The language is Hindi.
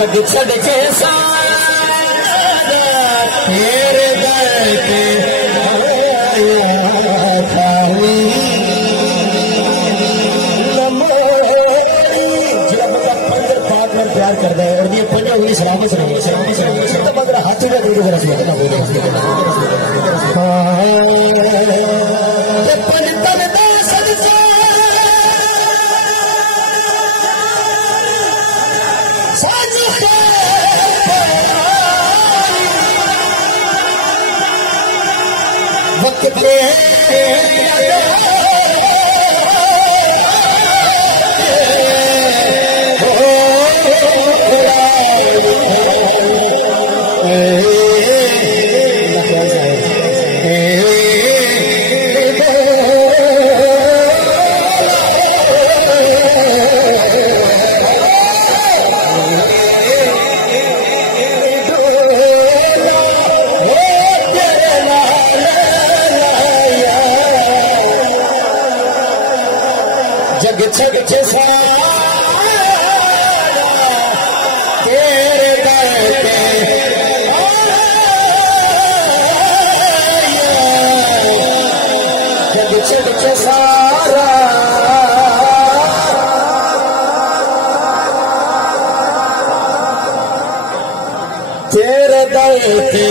जग छड़ के सारा तेरे दर पे आया खाली जिला बंदा पंजर पाक में प्यार करता है और ये पंजर उंगली सलामत तो मगर हाथ में दे जरा वक्त पे जग छड़ के सारा तेरे दर पे आया जग छड़ के सारा तेरे दर पे